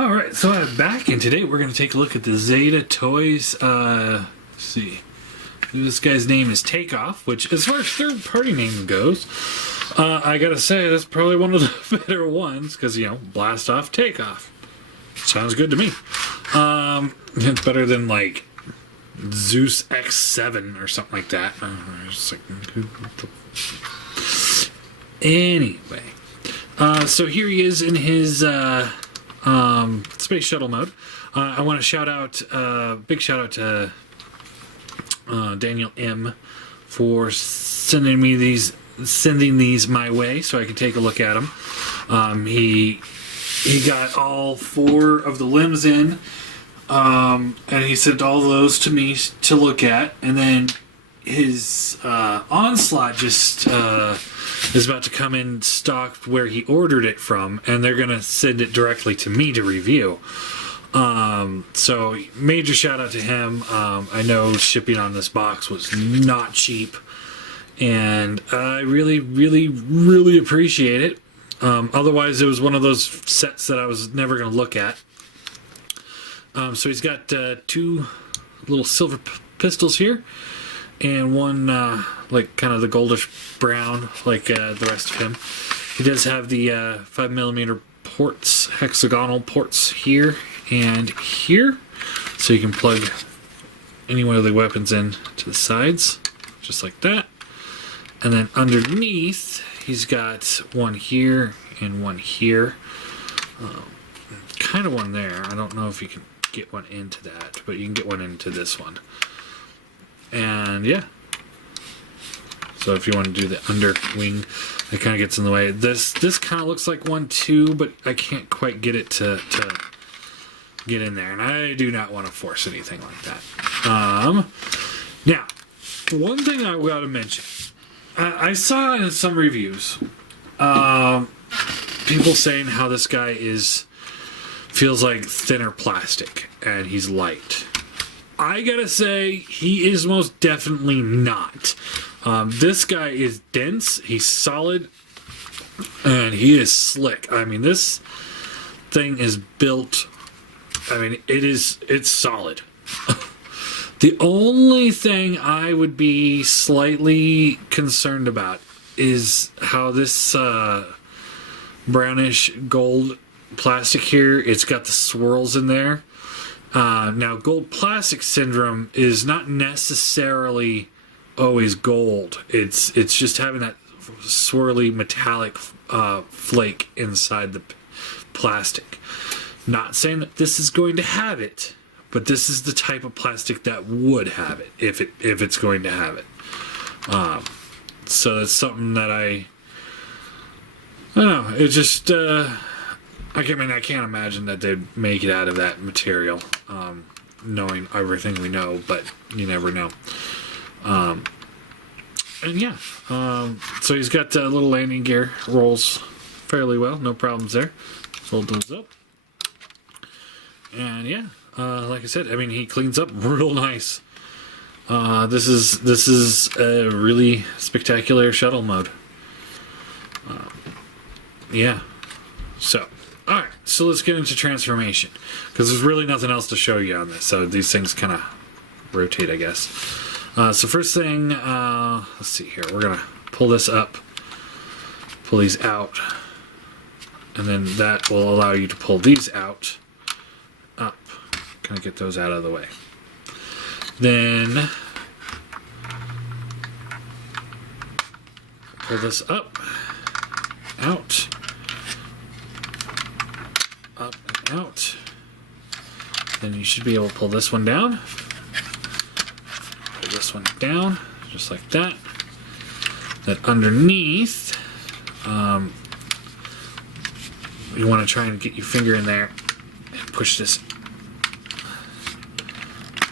Alright, so I'm back, and today we're going to take a look at the Zeta toys. Let's see. This guy's name is Takeoff, which, as far as third-party name goes, I gotta say, that's probably one of the better ones, because, you know, Blastoff, Takeoff. Sounds good to me. It's better than, like, Zeus X7 or something like that. Anyway. So here he is in his space shuttle mode. I want to shout out, big shout out to Daniel M for sending these my way so I can take a look at them. He got all 4 of the limbs in, and he sent all those to me to look at, and then his Onslaught just is about to come in stocked where he ordered it from, and they're gonna send it directly to me to review. So major shout out to him. I know shipping on this box was not cheap, and I really appreciate it. Otherwise it was one of those sets that I was never gonna look at. So he's got 2 little silver pistols here, and one like kind of the goldish brown like the rest of him. He does have the 5mm ports, hexagonal ports here and here, so you can plug any one of the weapons in to the sides, just like that. And then underneath, he's got one here and one here. Kind of one there. I don't know if you can get one into that, but you can get one into this one. And yeah. So if you want to do the under wing, it kind of gets in the way. This kind of looks like one too, but I can't quite get it to get in there, and I do not want to force anything like that. Now, one thing I got to mention, I saw in some reviews, people saying how this guy feels like thinner plastic, and he's light. I gotta say, he is most definitely not. This guy is dense, he's solid, and he is slick. I mean, this thing is built, I mean, it's solid. The only thing I would be slightly concerned about is how this brownish gold plastic here, it's got the swirls in there. Now, gold plastic syndrome is not necessarily always gold. It's just having that swirly metallic flake inside the plastic. Not saying that this is going to have it, but this is the type of plastic that would have it if it's going to have it. So it's something that I don't know. It just I can't imagine that they'd make it out of that material, knowing everything we know, but you never know. And yeah, so he's got a little landing gear, rolls fairly well, no problems there. Fold those up. And yeah, like I said, I mean, he cleans up real nice. This is a really spectacular shuttle mode. Yeah, so. Alright, so let's get into transformation, because there's really nothing else to show you on this, so these things kind of rotate, I guess. So first thing, let's see here, we're going to pull this up, pull these out, and then that will allow you to pull these out, up, kind of get those out of the way. Then, pull this up, out, up and out. Then you should be able to pull this one down. Pull this one down, just like that. Then underneath, you want to try and get your finger in there and push this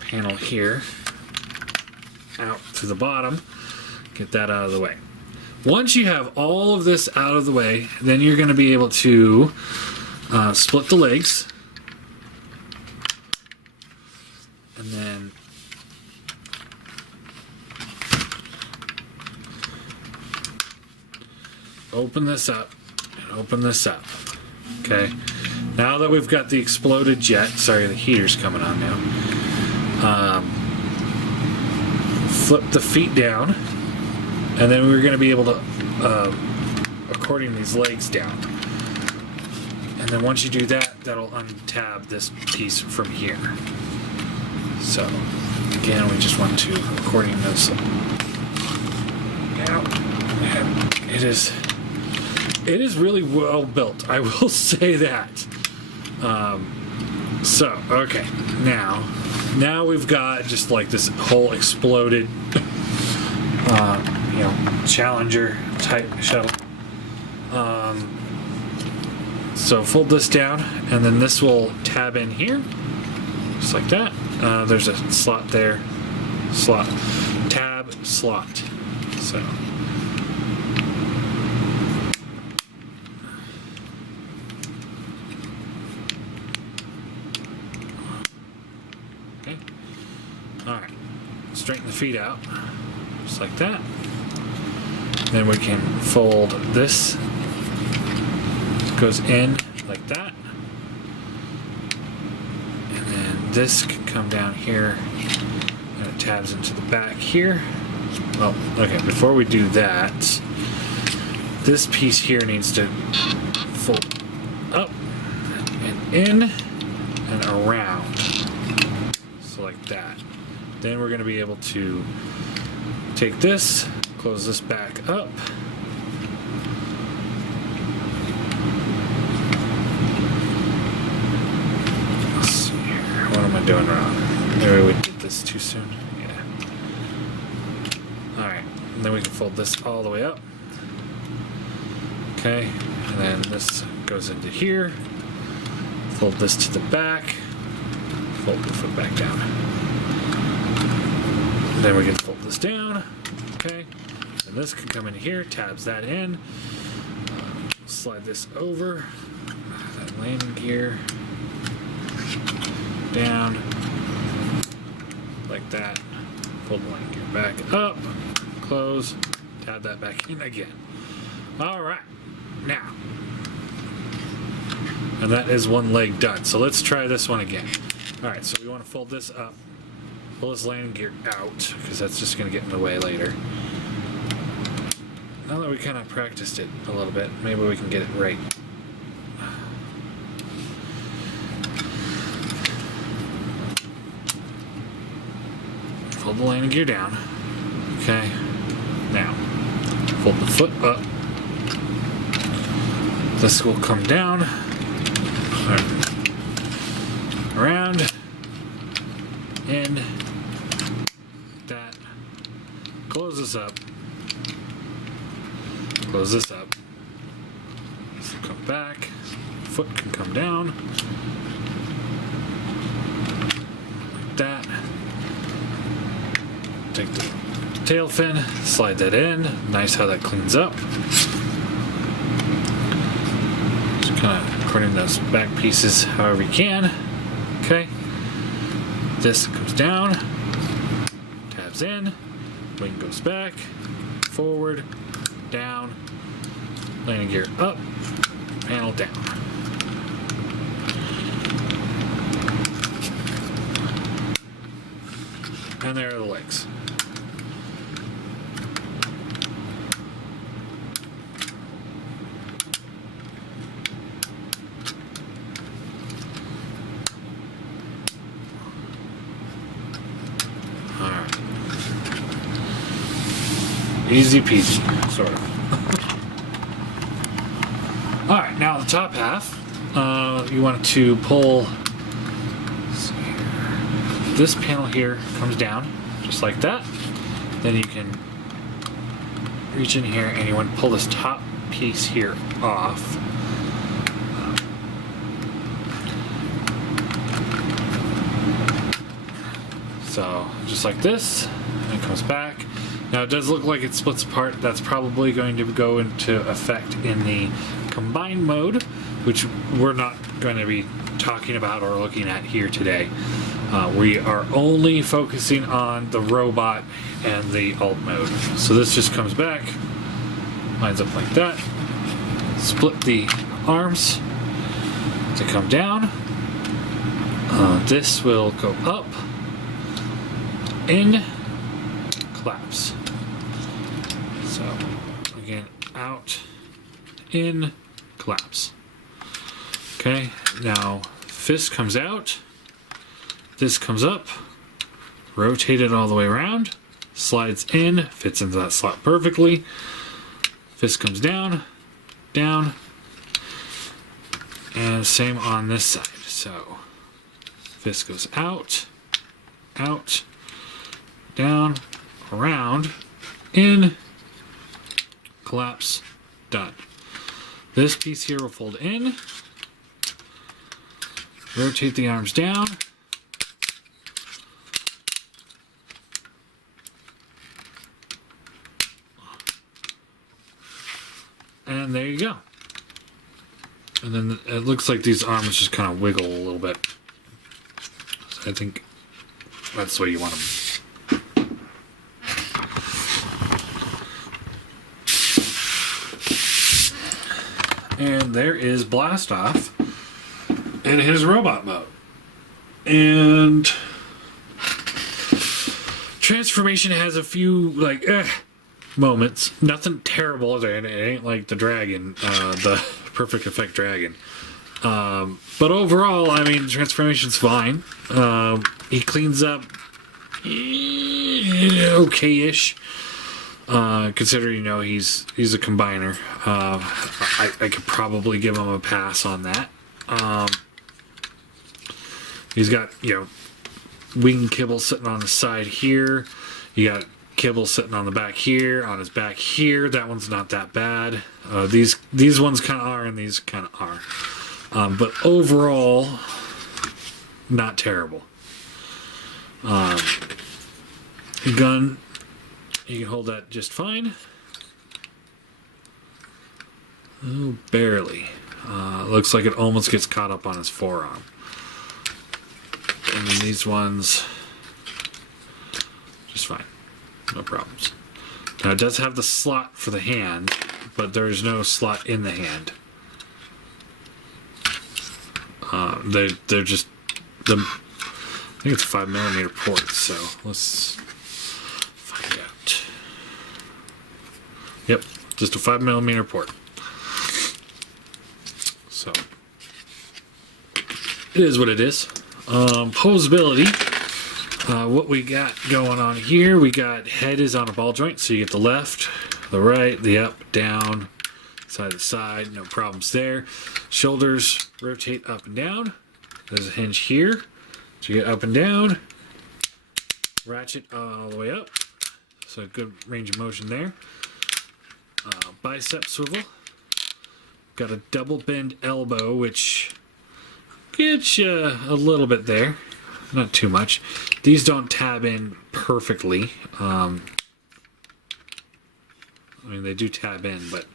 panel here out to the bottom. Get that out of the way. Once you have all of this out of the way, then you're going to be able to split the legs, and then open this up and open this up. Okay, Now that we've got the exploded jet, sorry, the heater's coming on now. Flip the feet down, and then we're going to be able to accordion these legs down. And then once you do that, that'll untab this piece from here. So again, we just want to accordion this down. And it is really well built, I will say that. So okay, now we've got just like this whole exploded Challenger type shuttle. So fold this down, and then this will tab in here, just like that. There's a slot there, slot, tab, slot. So okay, all right. Straighten the feet out, just like that. Then we can fold this. Goes in like that, and then this can come down here, and it tabs into the back here. Well, okay, before we do that, this piece here needs to fold up and in and around, so like that. Then we're going to be able to take this, close this back up. What am I doing wrong? Maybe we did this too soon. Yeah. Alright. And then we can fold this all the way up. Okay. And then this goes into here. Fold this to the back. Fold the foot back down. And then we can fold this down. Okay. And this can come in here. Tabs that in. Slide this over. That landing gear. Down like that, fold the landing gear back up, close, tab that back in again. All right, now, and that is one leg done. So let's try this one again. All right, so we want to fold this up, pull this landing gear out because that's just going to get in the way later. Now that we kind of practiced it a little bit, maybe we can get it right. Fold the landing gear down. Okay. Now, fold the foot up. This will come down. Right. Around. In. That. Close this up. Close this up. This will come back. Foot can come down. Like that. Take the tail fin, slide that in. Nice how that cleans up. Just kind of according to those back pieces however you can. Okay. This comes down, tabs in, wing goes back, forward, down, landing gear up, panel down. And there are the legs. Easy peasy, sort of. Alright, now the top half, you want to pull, this panel here comes down, just like that. Then you can reach in here and you want to pull this top piece here off. So, just like this, and it comes back. Now it does look like it splits apart. That's probably going to go into effect in the combined mode, which we're not going to be talking about or looking at here today. We are only focusing on the robot and the alt mode. So this just comes back, lines up like that. Split the arms, to come down. This will go up, in, collapse. So again, out, in, collapse. Okay, now fist comes out, this comes up, rotate it all the way around, slides in, fits into that slot perfectly. Fist comes down, down, and same on this side. So fist goes out, out, down, around, in, collapse, done. This piece here will fold in, rotate the arms down, and there you go. And then it looks like these arms just kind of wiggle a little bit. So I think that's the way you want them. And there is Blastoff in his robot mode. And transformation has a few moments. Nothing terrible. It ain't like the dragon, the Perfect Effect dragon. But overall, I mean, transformation's fine. He cleans up okay-ish. Considering, he's a combiner. I could probably give him a pass on that. He's got, wing kibble sitting on the side here. You got kibble sitting on the back here, on his back here. That one's not that bad. These ones kind of are, and these kind of are. But overall, not terrible. Gun, you can hold that just fine. Oh, barely. Looks like it almost gets caught up on his forearm. And then these ones, just fine. No problems. Now it does have the slot for the hand, but there's no slot in the hand. They're just I think it's a 5mm port, so let's find out. Yep, just a 5mm port. So it is what it is. Posability. What we got going on here, we got head is on a ball joint, so you get the left, the right, the up, down, side to side, no problems there. Shoulders rotate up and down. There's a hinge here, so you get up and down, ratchet all the way up, so good range of motion there. Bicep swivel. Got a double bend elbow, which gets you a little bit there. Not too much. These don't tab in perfectly. I mean, they do tab in, but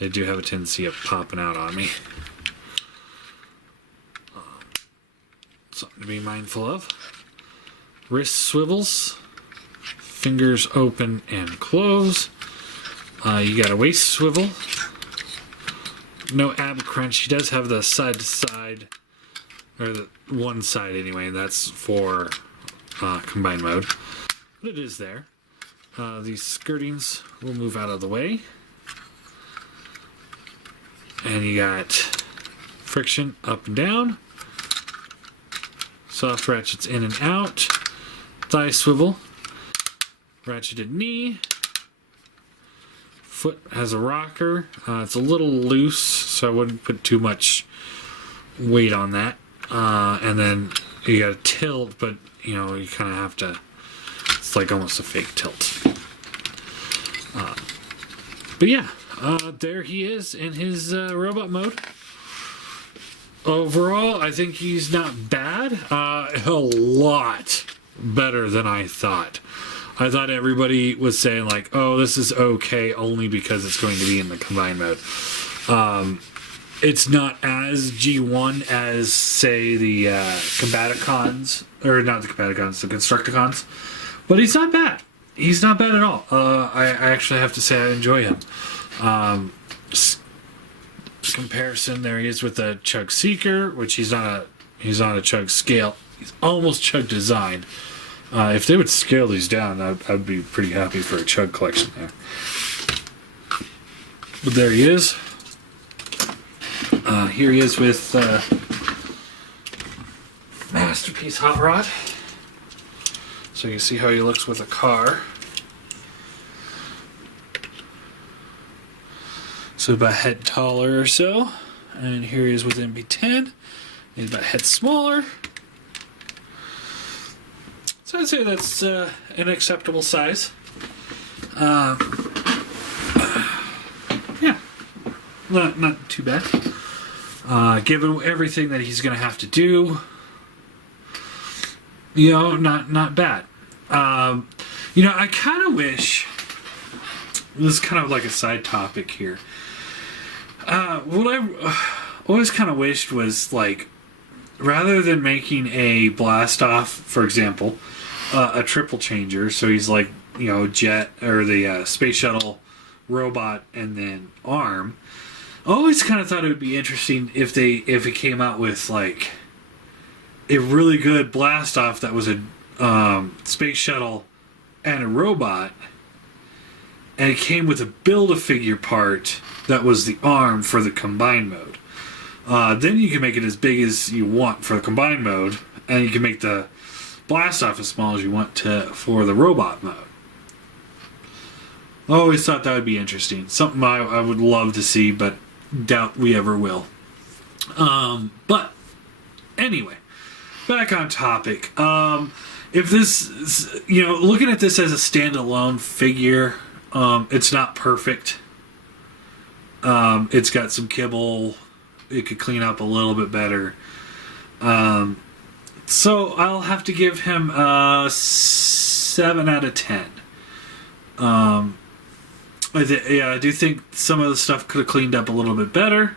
they do have a tendency of popping out on me. Something to be mindful of. Wrist swivels. Fingers open and close. You got a waist swivel. No ab crunch. He does have the side to side, or the one side anyway. That's for combined mode, but it is there. These skirtings will move out of the way, and you got friction up and down, soft ratchets in and out, thigh swivel, ratcheted knee. Foot has a rocker. It's a little loose, so I wouldn't put too much weight on that. And then you got a tilt, but you kind of have to. It's like almost a fake tilt. But yeah, there he is in his robot mode. Overall, I think he's not bad. A lot better than I thought. I thought everybody was saying like, oh, this is okay only because it's going to be in the combined mode. It's not as G1 as, say, the Combaticons, or not the Combaticons, the Constructicons, but he's not bad. He's not bad at all. I actually have to say I enjoy him. comparison, there he is with the Chug Seeker, which he's on a Chug scale. He's almost Chug design. If they would scale these down, I'd be pretty happy for a Chug collection there. But there he is. Here he is with Masterpiece Hot Rod. So you can see how he looks with a car. So about a head taller or so. And here he is with MB10. He's about a head smaller. So I'd say that's an acceptable size. Yeah, not too bad. Given everything that he's going to have to do, you know, not bad. You know, I kind of wish, this is kind of like a side topic here. What I always kind of wished was, like, rather than making a Blastoff, for example, a triple changer, so he's like, you know, jet or the space shuttle, robot, and then arm. I always kind of thought it would be interesting if it came out with like a really good Blastoff that was a space shuttle and a robot, and it came with a Build-A-Figure part that was the arm for the combined mode. Then you can make it as big as you want for the combined mode, and you can make the Blastoff as small as you want for the robot mode. I always thought that would be interesting. Something I would love to see, but doubt we ever will. But anyway, back on topic. If this, you know, looking at this as a standalone figure, it's not perfect. It's got some kibble. It could clean up a little bit better. So I'll have to give him a 7 out of 10. I do think some of the stuff could have cleaned up a little bit better.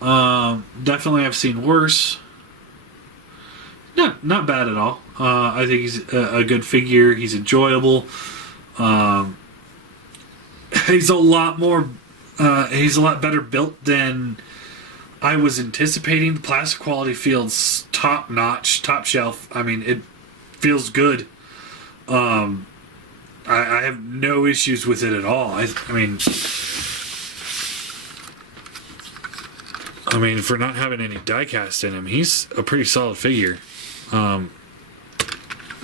Definitely I've seen worse. Not bad at all. I think he's a good figure. He's enjoyable. He's a lot better built than I was anticipating. The plastic quality feels top notch, top shelf. I mean, it feels good. I have no issues with it at all. I mean, for not having any die-cast in him, he's a pretty solid figure. My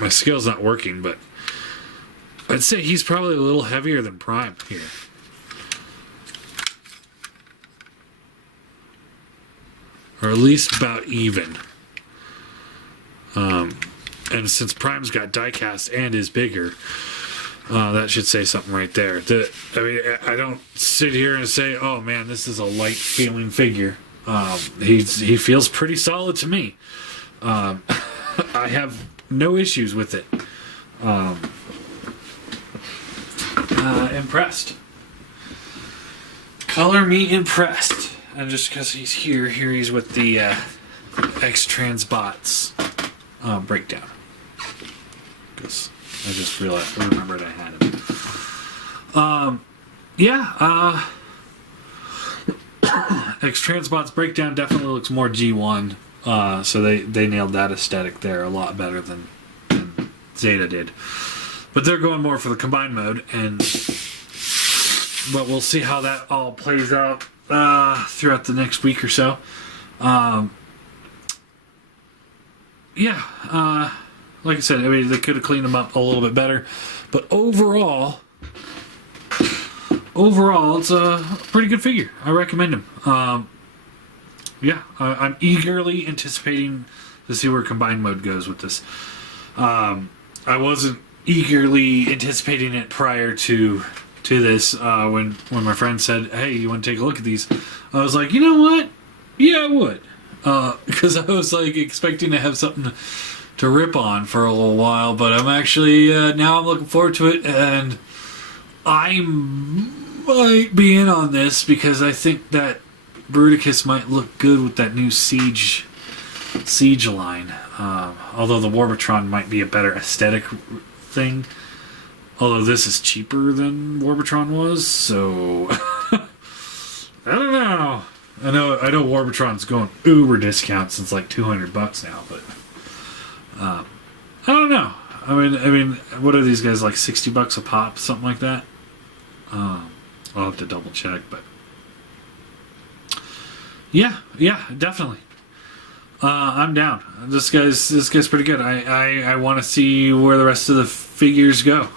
scale's not working, but I'd say he's probably a little heavier than Prime here. Or at least about even. And since Prime's got die-cast and is bigger, that should say something right there. I don't sit here and say, oh man, this is a light feeling figure. He feels pretty solid to me. I have no issues with it. Impressed. Color me impressed. And just because he's here he's with the X-Transbots breakdown. Because I just remembered I had him. X-Transbots breakdown definitely looks more G1. So they nailed that aesthetic there a lot better than Zeta did. But they're going more for the combined mode, but we'll see how that all plays out throughout the next week or so. Like I said, they could have cleaned them up a little bit better, but overall, it's a pretty good figure. I recommend him. I'm eagerly anticipating to see where combined mode goes with this. I wasn't eagerly anticipating it prior to this. When my friend said, "Hey, you want to take a look at these?" I was like, "You know what? Yeah, I would," because I was like expecting to have something to rip on for a little while. But I'm actually now I'm looking forward to it, and I might be in on this because I think that Bruticus might look good with that new Siege line. Although the Warbitron might be a better aesthetic thing. Although this is cheaper than Warbitron was, so I don't know. I know Warbitron's going uber discount since like $200 now, but I don't know. I mean, what are these guys, like $60 a pop, something like that? I'll have to double check, but yeah, definitely. I'm down. This guy's pretty good. I want to see where the rest of the figures go.